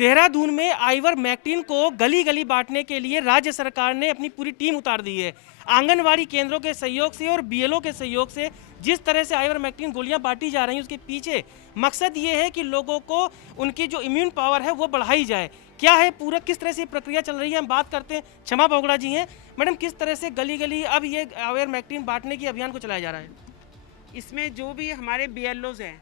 देहरादून में आइवरमेक्टिन को गली गली बांटने के लिए राज्य सरकार ने अपनी पूरी टीम उतार दी है। आंगनवाड़ी केंद्रों के सहयोग से और बीएलओ के सहयोग से जिस तरह से आइवरमेक्टिन गोलियां बांटी जा रही हैं, उसके पीछे मकसद ये है कि लोगों को उनकी जो इम्यून पावर है वो बढ़ाई जाए। क्या है पूरा, किस तरह से प्रक्रिया चल रही है, हम बात करते हैं। क्षमा बोगड़ा जी हैं। मैडम, किस तरह से गली गली अब ये आइवरमेक्टिन बांटने के अभियान को चलाया जा रहा है? इसमें जो भी हमारे बीएलओज हैं,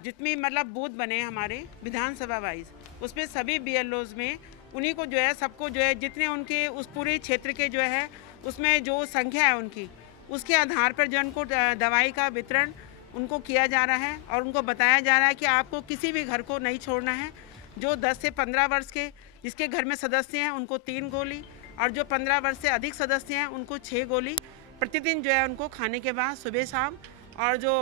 जितनी मतलब बूथ बने हमारे विधानसभा वाइज, उसमें सभी बीएलओज में उन्हीं को जो है, सबको जो है, जितने उनके उस पूरे क्षेत्र के जो है उसमें जो संख्या है उनकी, उसके आधार पर जो उनको दवाई का वितरण उनको किया जा रहा है और उनको बताया जा रहा है कि आपको किसी भी घर को नहीं छोड़ना है। जो 10 से 15 वर्ष के जिसके घर में सदस्य हैं उनको 3 गोली, और जो 15 वर्ष से अधिक सदस्य हैं उनको 6 गोली प्रतिदिन जो है उनको खाने के बाद सुबह शाम, और जो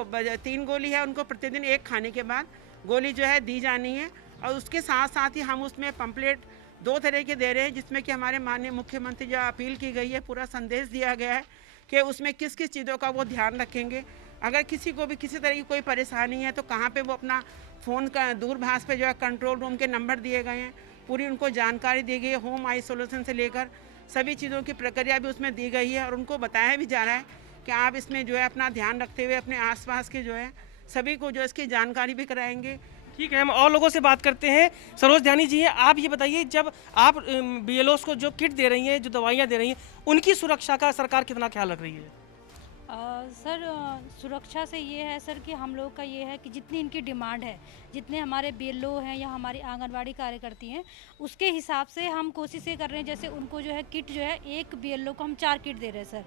3 गोली है उनको प्रतिदिन एक खाने के बाद गोली जो है दी जानी है। और उसके साथ साथ ही हम उसमें पंपलेट 2 तरह के दे रहे हैं, जिसमें कि हमारे माननीय मुख्यमंत्री जो अपील की गई है, पूरा संदेश दिया गया है कि उसमें किस किस चीज़ों का वो ध्यान रखेंगे। अगर किसी को भी किसी तरह की कोई परेशानी है तो कहाँ पे वो अपना फ़ोन का दूरभाष पे जो है कंट्रोल रूम के नंबर दिए गए हैं, पूरी उनको जानकारी दी गई है। होम आइसोलेशन से लेकर सभी चीज़ों की प्रक्रिया भी उसमें दी गई है और उनको बताया भी जा रहा है कि आप इसमें जो है अपना ध्यान रखते हुए अपने आसपास के जो है सभी को जो इसकी जानकारी भी कराएंगे। ठीक है, हम और लोगों से बात करते हैं। सरोज ध्यानी जी हैं, आप ये बताइए, जब आप बीएलओस को जो किट दे रही हैं, जो दवाइयाँ दे रही हैं, उनकी सुरक्षा का सरकार कितना ख्याल रख रही है? सर, सुरक्षा से ये है सर कि हम लोग का ये है कि जितनी इनकी डिमांड है, जितने हमारे बीएलओ हैं या हमारी आंगनवाड़ी कार्यकर्ती हैं, उसके हिसाब से हम कोशिश ये कर रहे हैं। जैसे उनको जो है किट जो है, एक बीएलओ को हम 4 किट दे रहे हैं सर।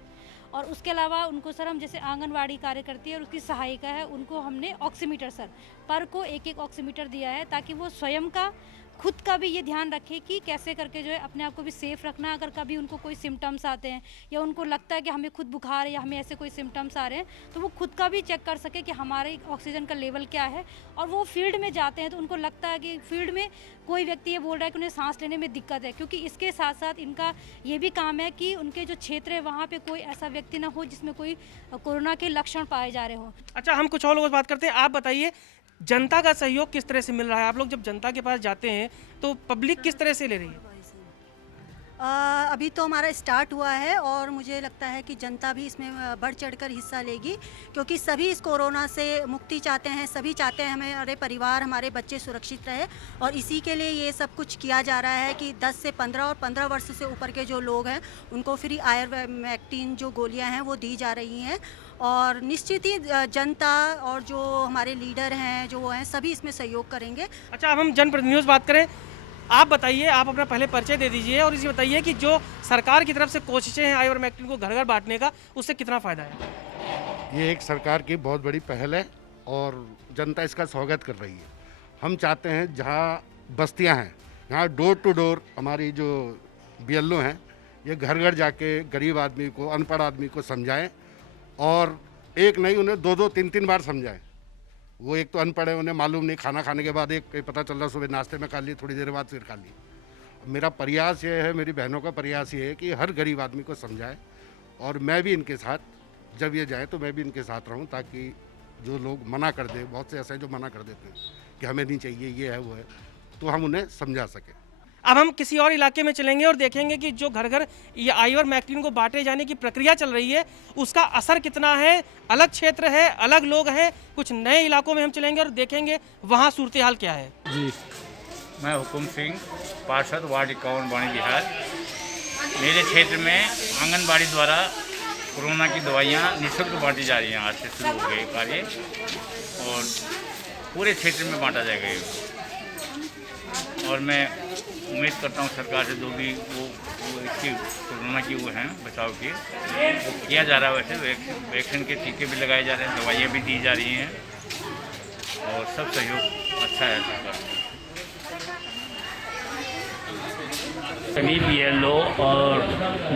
और उसके अलावा उनको सर हम जैसे आंगनवाड़ी कार्यकर्ती है और उसकी सहायिका है, उनको हमने ऑक्सीमीटर सर पर को एक ऑक्सीमीटर दिया है, ताकि वो स्वयं का खुद का भी ये ध्यान रखे कि कैसे करके जो है अपने आप को भी सेफ रखना। अगर कभी उनको कोई सिम्टम्स आते हैं या उनको लगता है कि हमें खुद बुखार है या हमें ऐसे कोई सिम्टम्स आ रहे हैं, तो वो खुद का भी चेक कर सके कि हमारे ऑक्सीजन का लेवल क्या है। और वो फील्ड में जाते हैं तो उनको लगता है कि फील्ड में कोई व्यक्ति ये बोल रहा है कि उन्हें सांस लेने में दिक्कत है, क्योंकि इसके साथ साथ इनका ये भी काम है कि उनके जो क्षेत्र है वहाँ पे कोई ऐसा व्यक्ति ना हो जिसमें कोई कोरोना के लक्षण पाए जा रहे हो। अच्छा, हम कुछ और लोगों से बात करते हैं। आप बताइए, जनता का सहयोग किस तरह से मिल रहा है? आप लोग जब जनता के पास जाते हैं तो पब्लिक किस तरह से ले रही है? अभी तो हमारा स्टार्ट हुआ है और मुझे लगता है कि जनता भी इसमें बढ़ चढ़कर हिस्सा लेगी, क्योंकि सभी इस कोरोना से मुक्ति चाहते हैं। सभी चाहते हैं हमारे परिवार, हमारे बच्चे सुरक्षित रहे, और इसी के लिए ये सब कुछ किया जा रहा है कि 10 से 15 और 15 वर्ष से ऊपर के जो लोग हैं उनको फ्री आइवरमेक्टिन जो गोलियां हैं वो दी जा रही हैं। और निश्चित ही जनता और जो हमारे लीडर हैं, जो हैं, सभी इसमें सहयोग करेंगे। अच्छा, अब हम जनप्रतिनिधियों से बात करें। आप बताइए, आप अपना पहले परिचय दे दीजिए और इसे बताइए कि जो सरकार की तरफ से कोशिशें हैं आइवरमेक्टिन को घर घर बांटने का, उससे कितना फ़ायदा है? ये एक सरकार की बहुत बड़ी पहल है और जनता इसका स्वागत कर रही है। हम चाहते हैं जहाँ बस्तियाँ हैं, यहाँ डोर टू डोर हमारी जो बीएलओ हैं, ये घर घर जाके गरीब आदमी को, अनपढ़ आदमी को समझाएं, और एक नहीं, उन्हें 2-2, 3-3 बार समझाएं। वो एक तो अनपढ़ है, उन्हें मालूम नहीं, खाना खाने के बाद एक पता चल रहा सुबह नाश्ते में खा ली, थोड़ी देर बाद फिर खा ली। मेरा प्रयास ये है, मेरी बहनों का प्रयास ये है कि हर गरीब आदमी को समझाए, और मैं भी इनके साथ, जब ये जाए तो मैं भी इनके साथ रहूं, ताकि जो लोग मना कर दे, बहुत से ऐसे हैं जो मना कर देते हैं कि हमें नहीं चाहिए, ये है वो है, तो हम उन्हें समझा सकें। अब हम किसी और इलाके में चलेंगे और देखेंगे कि जो घर घर ये आइवरमेक्टिन को बांटे जाने की प्रक्रिया चल रही है, उसका असर कितना है। अलग क्षेत्र है, अलग लोग हैं, कुछ नए इलाकों में हम चलेंगे और देखेंगे वहाँ सूरत हाल क्या है। जी, मैं हुकुम सिंह, पार्षद, वार्ड 51, वाणी बिहार। मेरे क्षेत्र में आंगनबाड़ी द्वारा कोरोना की दवाइयाँ निःशुल्क बांटी जा रही हैं। आज से शुरू हो गए कार्य और पूरे क्षेत्र में बांटा जाएगा ये। और मैं उम्मीद करता हूँ सरकार से जो भी वो इसकी कोरोना की वो हैं बचाव की, वो किया जा रहा है। वैसे वैक्सीन के टीके भी लगाए जा रहे हैं, दवाइयाँ भी दी जा रही हैं, और सब सहयोग अच्छा है सरकार। सभी बीएलओ और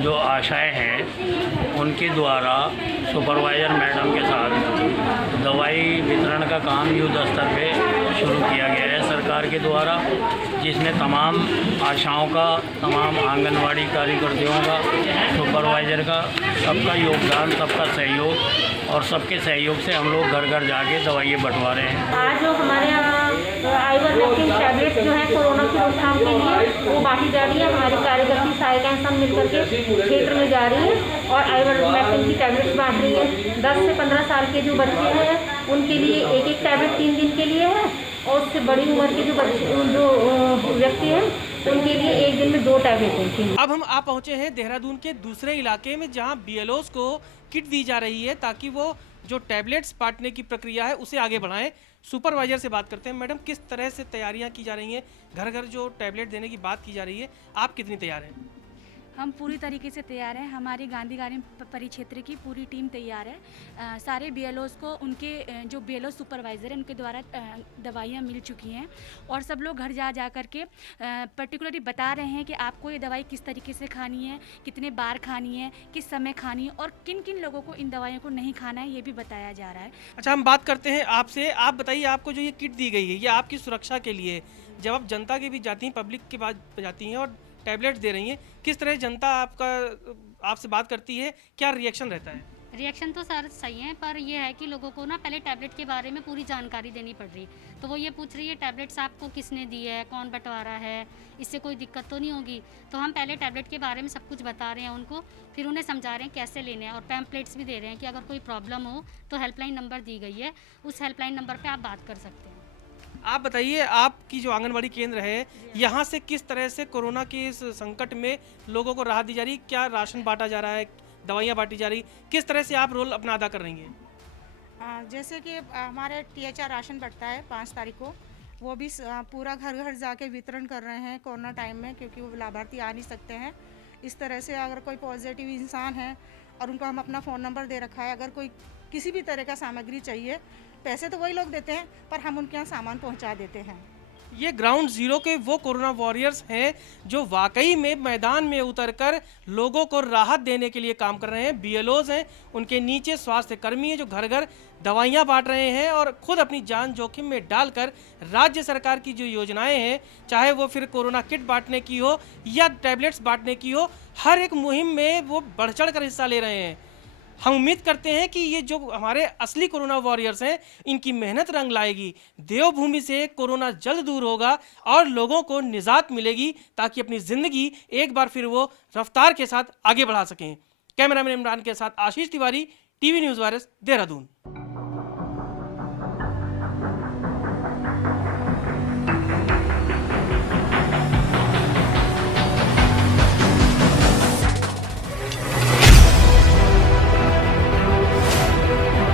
जो आशाएं हैं उनके द्वारा सुपरवाइज़र मैडम के साथ दवाई वितरण का काम युद्ध स्तर पे शुरू किया गया है सरकार के द्वारा, जिसमें तमाम आशाओं का, तमाम आंगनवाड़ी कार्यकर्तियों का, सुपरवाइज़र का, सबका योगदान, सबका सहयोग, और सबके सहयोग से हम लोग घर घर जाके दवाइयाँ बंटवा रहे हैं। आज जो हमारे यहाँ आइवरमेक्टिन टैबलेट्स जो है कोरोना की रोकथाम के लिए वो बांटी जा रही है। हमारी कार्यकर्ती सहायिकाएं सब मिलकर के क्षेत्र में जा रही है और आइवरमेक्टिन की टैबलेट्स बांट रही है। 10 से 15 साल के जो बच्चे हैं उनके लिए एक टैबलेट 3 दिन के लिए है और उससे बड़ी उम्र के जो व्यक्ति हैं उनके लिए एक दिन में 2 टैबलेट हैं। अब आप पहुंचे हैं देहरादून के दूसरे इलाके में जहां बीएलओस को किट दी जा रही है ताकि वो जो टैबलेट्स बांटने की प्रक्रिया है उसे आगे बढ़ाएं। सुपरवाइजर से बात करते हैं। मैडम, किस तरह से तैयारियां की जा रही हैं? घर घर जो टैबलेट देने की बात की जा रही है, आप कितनी तैयार हैं? हम पूरी तरीके से तैयार हैं। हमारी गांधी गार्डन परिक्षेत्र की पूरी टीम तैयार है। सारे बीएलओस को उनके जो बीएलओ सुपरवाइज़र हैं उनके द्वारा दवाइयाँ मिल चुकी हैं और सब लोग घर जा कर के पर्टिकुलरली बता रहे हैं कि आपको ये दवाई किस तरीके से खानी है, कितने बार खानी है, किस समय खानी है और किन किन लोगों को इन दवाइयों को नहीं खाना है, ये भी बताया जा रहा है। अच्छा, हम बात करते हैं आपसे। आप बताइए, आपको जो ये किट दी गई है ये आपकी सुरक्षा के लिए, जब आप जनता के बीच जाती हैं, पब्लिक के पास जाती हैं और टैबलेट्स दे रही हैं, किस तरह जनता आपसे बात करती है, क्या रिएक्शन रहता है? रिएक्शन तो सर सही है, पर ये है कि लोगों को ना पहले टैबलेट के बारे में पूरी जानकारी देनी पड़ रही। तो वो ये पूछ रही है टैबलेट्स आपको किसने दी है, कौन बंटवारा है, इससे कोई दिक्कत तो नहीं होगी। तो हम पहले टैबलेट के बारे में सब कुछ बता रहे हैं उनको, फिर उन्हें समझा रहे हैं कैसे लेने हैं और पैम्पलेट्स भी दे रहे हैं कि अगर कोई प्रॉब्लम हो तो हेल्पलाइन नंबर दी गई है, उस हेल्पलाइन नंबर पर आप बात कर सकते हैं। आप बताइए, आपकी जो आंगनबाड़ी केंद्र है यहाँ से किस तरह से कोरोना के इस संकट में लोगों को राहत दी जा रही है? क्या राशन बांटा जा रहा है, दवाइयाँ बांटी जा रही, किस तरह से आप रोल अपना अदा कर रही हैं? जैसे कि हमारे THR राशन बढ़ता है 5 तारीख को, वो भी पूरा घर घर जाके वितरण कर रहे हैं कोरोना टाइम में, क्योंकि वो लाभार्थी आ नहीं सकते हैं। इस तरह से अगर कोई पॉजिटिव इंसान है और उनको हम अपना फ़ोन नंबर दे रखा है, अगर कोई किसी भी तरह का सामग्री चाहिए, पैसे तो वही लोग देते हैं पर हम उनके यहाँ सामान पहुँचा देते हैं। ये ग्राउंड जीरो के वो कोरोना वॉरियर्स हैं जो वाकई में मैदान में उतरकर लोगों को राहत देने के लिए काम कर रहे हैं। बीएलओज हैं, उनके नीचे स्वास्थ्य कर्मी हैं जो घर घर दवाइयां बांट रहे हैं और खुद अपनी जान जोखिम में डालकर राज्य सरकार की जो योजनाएं हैं, चाहे वो फिर कोरोना किट बांटने की हो या टैबलेट्स बांटने की हो, हर एक मुहिम में वो बढ़ चढ़ कर हिस्सा ले रहे हैं। हम उम्मीद करते हैं कि ये जो हमारे असली कोरोना वॉरियर्स हैं, इनकी मेहनत रंग लाएगी। देवभूमि से कोरोना जल्द दूर होगा और लोगों को निजात मिलेगी ताकि अपनी ज़िंदगी एक बार फिर वो रफ्तार के साथ आगे बढ़ा सकें। कैमरामैन इमरान के साथ Ashish Tiwari, TV news virus, Dehradun.